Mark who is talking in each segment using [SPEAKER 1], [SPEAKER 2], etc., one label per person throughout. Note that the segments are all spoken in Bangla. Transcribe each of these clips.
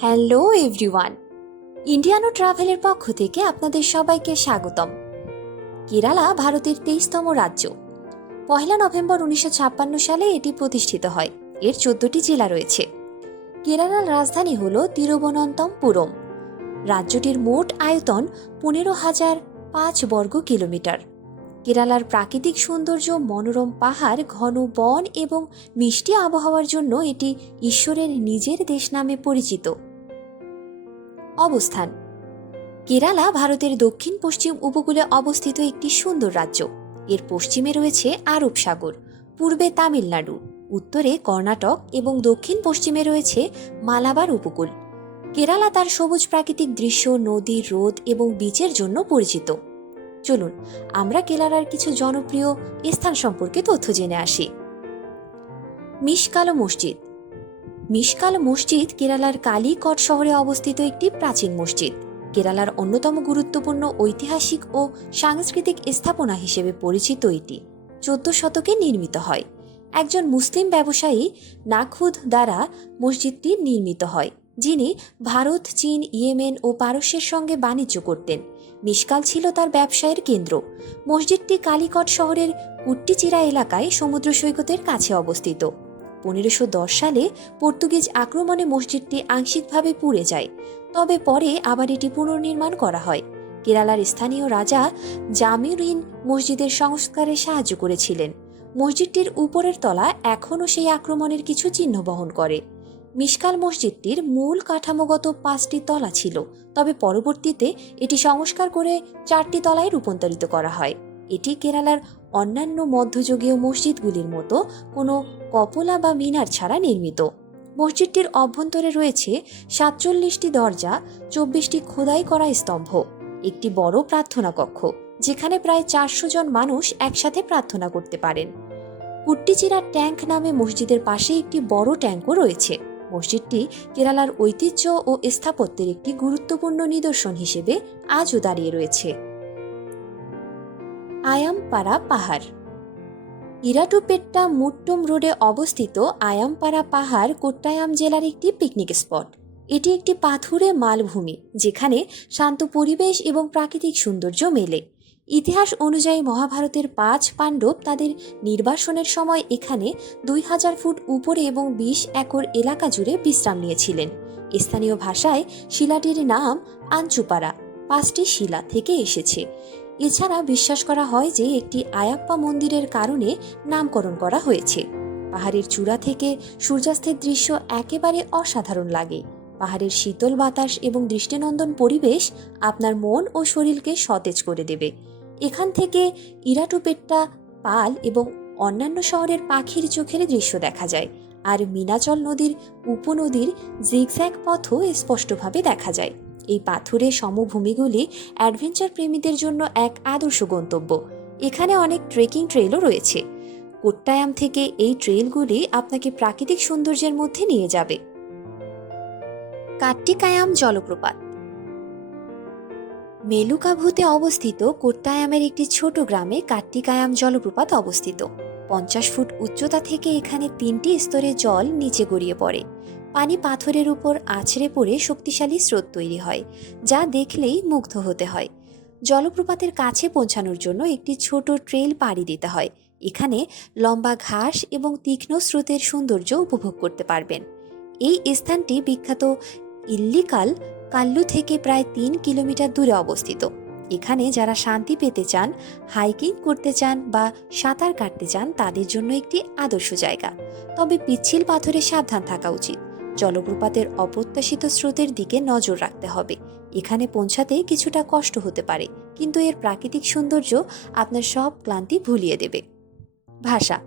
[SPEAKER 1] Hello everyone. ইন্ডিয়ানো ট্রাভেলের পক্ষ থেকে আপনাদের সবাইকে স্বাগতম। কেরালা ভারতের তেইশতম রাজ্য। পয়লা নভেম্বর উনিশশো ছাপ্পান্ন সালে এটি প্রতিষ্ঠিত হয়। এর চোদ্দটি জেলা রয়েছে। কেরালার রাজধানী হল তিরুবনন্তমপুরম রাজ্যটির মোট আয়তন পনেরো হাজার পাঁচ বর্গ কিলোমিটার। কেরালার প্রাকৃতিক সৌন্দর্য, মনোরম পাহাড়, ঘন বন এবং মিষ্টি আবহাওয়ার জন্য এটি ঈশ্বরের নিজের দেশ নামে পরিচিত। অবস্থান। কেরালা ভারতের দক্ষিণ পশ্চিম উপকূলে অবস্থিত একটি সুন্দর রাজ্য। এর পশ্চিমে রয়েছে আরব সাগর, পূর্বে তামিলনাড়ু, উত্তরে কর্ণাটক এবং দক্ষিণ পশ্চিমে রয়েছে মালাবার উপকূল। কেরালা তার সবুজ প্রাকৃতিক দৃশ্য, নদী, রোদ এবং বিচের জন্য পরিচিত। চলুন, আমরা কেরালার কিছু জনপ্রিয় স্থান সম্পর্কে তথ্য জেনে আসি। মিশকালো মসজিদ মিশকাল মসজিদ কেরালার কালিকট শহরে অবস্থিত একটি প্রাচীন মসজিদ। কেরালার অন্যতম গুরুত্বপূর্ণ ঐতিহাসিক ও সাংস্কৃতিক স্থাপনা হিসেবে পরিচিত এটি। চোদ্দ শতকে নির্মিত হয়। একজন মুসলিম ব্যবসায়ী নাখুদ দ্বারা মসজিদটি নির্মিত হয়, যিনি ভারত, চীন, ইয়েমেন ও পারস্যের সঙ্গে বাণিজ্য করতেন। মিশকাল ছিল তার ব্যবসায়ের কেন্দ্র। মসজিদটি কালিকট শহরের কুট্টিচিরা এলাকায় সমুদ্র সৈকতের কাছে অবস্থিত। পনেরোশো সালে পর্তুগিজ আক্রমণে মসজিদটি আংশিকভাবে পুড়ে যায়। তবে পরে আবার এটি পুনর্নির্মাণ করা হয়। কেরালার স্থানীয় রাজা জামিউরিন মসজিদের সংস্কারে সাহায্য করেছিলেন। মসজিদটির উপরের তলা এখনও সেই আক্রমণের কিছু চিহ্ন বহন করে। মিশকাল মসজিদটির মূল কাঠামোগত পাঁচটি তলা ছিল, তবে পরবর্তীতে এটি সংস্কার করে চারটি তলায় রূপান্তরিত করা হয়। এটি কেরালার অন্যান্য মধ্যযুগীয় মসজিদগুলির মতো কোনো কপলা বা মিনার ছাড়া নির্মিত। মসজিদটির অভ্যন্তরে রয়েছে সাতচল্লিশটি দরজা, চব্বিশটি খোদাই করা স্তম্ভ, একটি বড় প্রার্থনা কক্ষ, যেখানে প্রায় চারশো জন মানুষ একসাথে প্রার্থনা করতে পারেন। কুট্টিচিরা ট্যাঙ্ক নামে মসজিদের পাশে একটি বড় ট্যাঙ্কও রয়েছে। মসজিদটি কেরালার ঐতিহ্য ও স্থাপত্যের একটি গুরুত্বপূর্ণ নিদর্শন হিসেবে আজও দাঁড়িয়ে রয়েছে। আয়ামপাড়া পাহাড়। ইরাটুপেট্টা মুট্টুম রোডে অবস্থিত আয়ামপাড়া পাহাড় কোট্টায়াম জেলার একটি পিকনিক স্পট এটি একটি পাথুরে মালভূমি, যেখানে শান্ত পরিবেশ এবং প্রাকৃতিক সৌন্দর্য মেলে। ইতিহাস অনুযায়ী মহাভারতের পাঁচ পাণ্ডব তাদের নির্বাসনের সময় এখানে দুই হাজার ফুট উপরে এবং বিশ একর এলাকা জুড়ে বিশ্রাম নিয়েছিলেন। স্থানীয় ভাষায় শিলাটির নাম আঞ্চুপাড়া, পাঁচটি শিলা থেকে এসেছে। এছাড়া বিশ্বাস করা হয় যে একটি আয়াপ্পা মন্দিরের কারণে নামকরণ করা হয়েছে। পাহাড়ের চূড়া থেকে সূর্যাস্তের দৃশ্য একেবারে অসাধারণ লাগে। পাহাড়ের শীতল বাতাস এবং দৃষ্টিনন্দন পরিবেশ আপনার মন ও শরীরকে সতেজ করে দেবে। এখান থেকে ইরাটুপেট্টা, পাল এবং অন্যান্য শহরের পাখির চোখের দৃশ্য দেখা যায় আর মিনাচল নদীর উপনদীর জিগজ্যাগ পথও স্পষ্টভাবে দেখা যায়। এই পাথুরে সমভূমিগুলি অ্যাডভেঞ্চার প্রেমীদের জন্য এক আদর্শ গন্তব্য। এখানে অনেক ট্রেকিং ট্রেলও রয়েছে। কোট্টায়াম থেকে এই ট্রেলগুলি আপনাকে প্রাকৃতিক সৌন্দর্যের মধ্যে নিয়ে যাবে। কাট্টিকায়াম জলপ্রপাত। মেলুকাভুতে অবস্থিত কোট্টায়ামের একটি ছোট গ্রামে কাট্টিকায়াম জলপ্রপাত অবস্থিত। পঞ্চাশ ফুট উচ্চতা থেকে এখানে তিনটি স্তরে জল নিচে গড়িয়ে পড়ে। পানি পাথরের উপর আছড়ে পড়ে শক্তিশালী স্রোত তৈরি হয়, যা দেখলেই মুগ্ধ হতে হয়। জলপ্রপাতের কাছে পৌঁছানোর জন্য একটি ছোট ট্রেল পাড়ি দিতে হয়। এখানে লম্বা ঘাস এবং তীক্ষ্ণ স্রোতের সৌন্দর্য উপভোগ করতে পারবেন। এই স্থানটি বিখ্যাত ইল্লিকাল কাল্লু থেকে প্রায় তিন কিলোমিটার দূরে অবস্থিত। এখানে যারা শান্তি পেতে চান, হাইকিং করতে চান বা সাঁতার কাটতে চান, তাদের জন্য একটি আদর্শ জায়গা। তবে পিচ্ছিল পাথরে সাবধান থাকা উচিত। জলপ্রপাতের অপ্রত্যাশিত স্রোতের দিকে নজর রাখতে হবে। এখানে পৌঁছাতে কিছুটা কষ্ট হতে পারে, কিন্তু এর প্রাকৃতিক সৌন্দর্য আপনার সব ক্লান্তি ভুলিয়ে দেবে। ভাষা।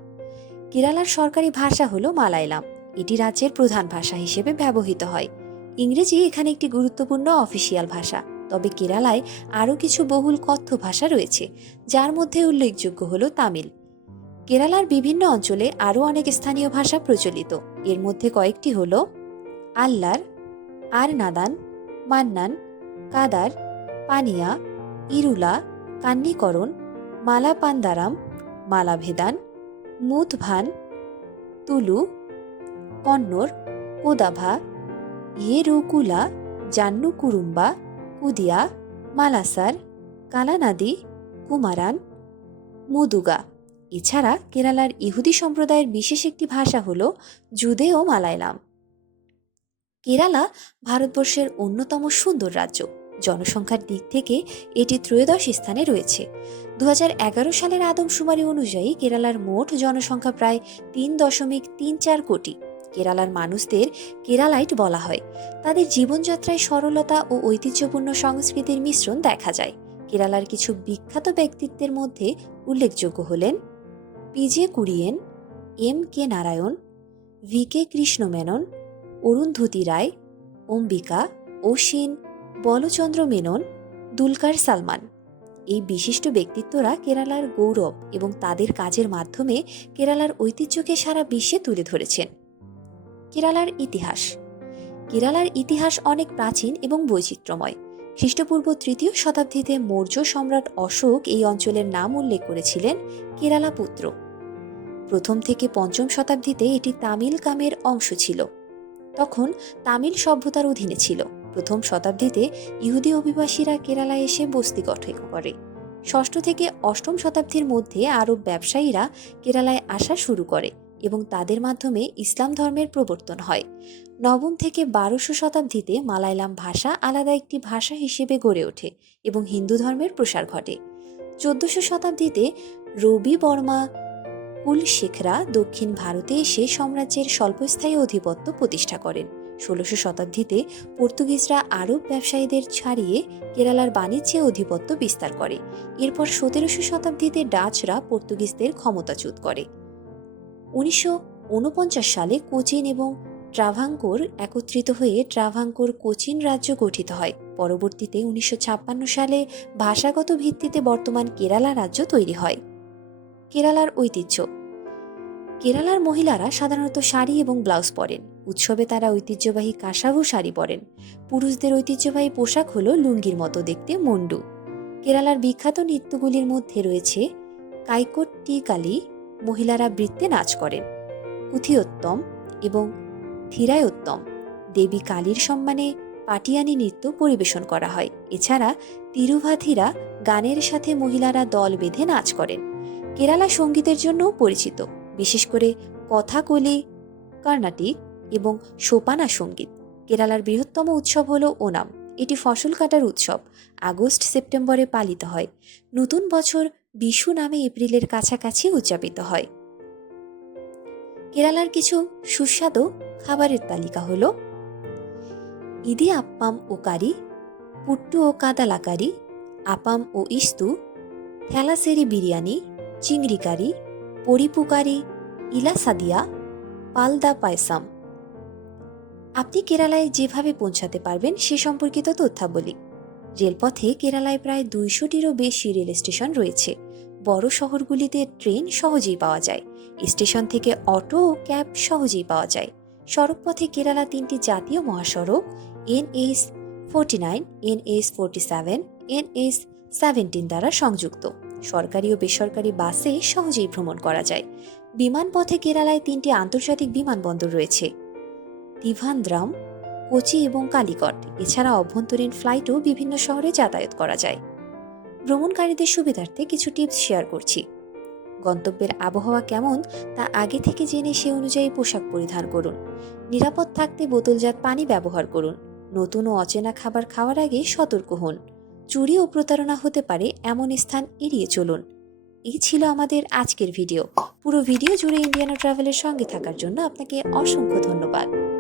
[SPEAKER 1] কেরালার সরকারি ভাষা হলো মালায়ালাম। এটি রাজ্যের প্রধান ভাষা হিসেবে ব্যবহৃত হয়। ইংরেজি এখানে একটি গুরুত্বপূর্ণ অফিসিয়াল ভাষা, তবে কেরালায় আরও কিছু বহুল কথ্য ভাষা রয়েছে, যার মধ্যে উল্লেখযোগ্য হল তামিল। কেরালার বিভিন্ন অঞ্চলে আরও অনেক স্থানীয় ভাষা প্রচলিত। এর মধ্যে কয়েকটি হল আল্লার আর নাদান মান্নান, কাদার, পানিয়া, ইরুলা, কান্নিকরণ, মালাপান্দারাম, মালাভেদান মুথভান তুলু, কন্নর, কোদাভা, ইয়েরুকুলা জান্নু কুরুম্বা কুদিয়া, মালাসার, কালানাদি, কুমারান, মুদুগা। এছাড়া কেরালার ইহুদি সম্প্রদায়ের বিশেষ একটি ভাষা হল জুদে ও মালায়ালাম কেরালা ভারতবর্ষের অন্যতম সুন্দর রাজ্য। জনসংখ্যার দিক থেকে এটি ত্রয়োদশ স্থানে রয়েছে। দু হাজার এগারো সালের আদমশুমারি অনুযায়ী কেরালার মোট জনসংখ্যা প্রায় তিন দশমিক তিন চার কোটি। কেরালার মানুষদের কেরালাইট বলা হয়। তাদের জীবনযাত্রায় সরলতা ও ঐতিহ্যপূর্ণ সংস্কৃতির মিশ্রণ দেখা যায়। কেরালার কিছু বিখ্যাত ব্যক্তিত্বের মধ্যে উল্লেখযোগ্য হলেন PJ Kurien, M K Narayan, V K Krishna Menon Arundhati Roy, Ambika Ashwin Balachandra Menon, Dulquer Salmaan. এই বিশিষ্ট ব্যক্তিত্বরা কেরালার গৌরব এবং তাদের কাজের মাধ্যমে কেরালার ঐতিহ্যকে সারা বিশ্বে তুলে ধরেছেন। কেরালার ইতিহাস। কেরালার ইতিহাস অনেক প্রাচীন এবং বৈচিত্র্যময়। খ্রিস্টপূর্ব তৃতীয় শতাব্দীতে মৌর্য সম্রাট অশোক এই অঞ্চলের নাম উল্লেখ করেছিলেন কেরালা পুত্র। প্রথম থেকে পঞ্চম শতাব্দীতে এটি তামিল কামের অংশ ছিল। তখন তামিল সভ্যতার অধীনে ছিল। প্রথম শতাব্দীতে ইহুদি অভিবাসীরা কেরালায় এসে বস্তি গঠন করে। ষষ্ঠ থেকে অষ্টম শতাব্দীর মধ্যে আরব ব্যবসায়ীরা কেরালায় আসা শুরু করে এবং তাদের মাধ্যমে ইসলাম ধর্মের প্রবর্তন হয়। নবম থেকে বারোশো শতাব্দীতে মালায়ালাম ভাষা আলাদা একটি ভাষা হিসেবে গড়ে ওঠে এবং হিন্দু ধর্মের প্রসার ঘটে। চোদ্দশো শতাব্দীতে রবি বর্মা কুল শেখরা দক্ষিণ ভারতে এসে সাম্রাজ্যের স্বল্পস্থায়ী আধিপত্য প্রতিষ্ঠা করেন। ষোলোশো শতাব্দীতে পর্তুগিজরা আরব ব্যবসায়ীদের ছাড়িয়ে কেরালার বাণিজ্যে আধিপত্য বিস্তার করে। এরপর সতেরোশো শতাব্দীতে ডাচরা পর্তুগিজদের ক্ষমতাচ্যুত করে। উনিশশো ঊনপঞ্চাশ সালে কোচিন এবং ট্রাভাঙ্কোর একত্রিত হয়ে ট্রাভাঙ্কোর কোচিন রাজ্য গঠিত হয়। পরবর্তীতে উনিশশো ছাপ্পান্ন সালে ভাষাগত ভিত্তিতে বর্তমান কেরালা রাজ্য তৈরি হয়। কেরালার ঐতিহ্য। কেরালার মহিলারা সাধারণত শাড়ি এবং ব্লাউজ পরেন। উৎসবে তারা ঐতিহ্যবাহী কাসাভু শাড়ি পরেন। পুরুষদের ঐতিহ্যবাহী পোশাক হল লুঙ্গির মতো দেখতে মন্ডু কেরালার বিখ্যাত নৃত্যগুলির মধ্যে রয়েছে কাইকোট্টি কালি, মহিলারা বৃত্তে নাচ করেন। কুথিয়োত্তম এবং থিরায়োত্তম। দেবী কালীর সম্মানে পাটিয়ানি নৃত্য পরিবেশন করা হয়। এছাড়া তিরুভাথিরা গানের সাথে মহিলারা দল বেঁধে নাচ করেন। কেরালা সঙ্গীতের জন্যও পরিচিত, বিশেষ করে কথাকলি কর্ণাটিক এবং সোপানা সংগীত। কেরালার বৃহত্তম উৎসব হল ওনাম। এটি ফসল কাটার উৎসব, আগস্ট সেপ্টেম্বরে পালিত হয়। নতুন বছর বিশু নামে এপ্রিলের কাছাকাছি উদযাপিত হয়। কেরালার কিছু সুস্বাদু খাবারের তালিকা হল ইদি আপ্পাম ও কারি, পুট্টু ও কাদালা কারি আপাম ও ইস্তু থ্যালাসেরি বিরিয়ানি চিংড়ি কারি পরিপু কারি ইলা পালদা পায়সাম। আপনি কেরালায় যেভাবে পৌঁছাতে পারবেন সে সম্পর্কিত তথ্যাবলী। রেলপথে কেরালায় প্রায় দুইশোটিরও বেশি রেল স্টেশন রয়েছে। বড় শহরগুলিতে ট্রেন সহজেই পাওয়া যায়। স্টেশন থেকে অটো ও ক্যাব সহজেই পাওয়া যায়। সড়কপথে কেরালা তিনটি জাতীয় মহাসড়ক NS forty nine NS forty seven NS seventeen দ্বারা সংযুক্ত। সরকারি ও বেসরকারি বাসে সহজেই ভ্রমণ করা যায়। বিমানপথে কেরালায় তিনটি আন্তর্জাতিক বিমানবন্দর রয়েছে। তিভান্দ্রাম, কোচি এবং কালিকট। এছাড়া অভ্যন্তরীণ ফ্লাইটও বিভিন্ন শহরে যাতায়াত করা যায়। ভ্রমণকারীদের সুবিধার্থে কিছু টিপস শেয়ার করছি। গন্তব্যের আবহাওয়া কেমন তা আগে থেকে জেনে সে অনুযায়ী পোশাক পরিধান করুন। নিরাপদ থাকতে বোতলজাত পানি ব্যবহার করুন। নতুন ও অচেনা খাবার খাওয়ার আগে সতর্ক হন। চুরি ও প্রতারণা হতে পারে এমন স্থান এড়িয়ে চলুন। এই ছিল আমাদের আজকের ভিডিও। পুরো ভিডিও জুড়ে ইন্ডিয়ানো ট্রাভেলের সঙ্গে থাকার জন্য আপনাকে অসংখ্য ধন্যবাদ।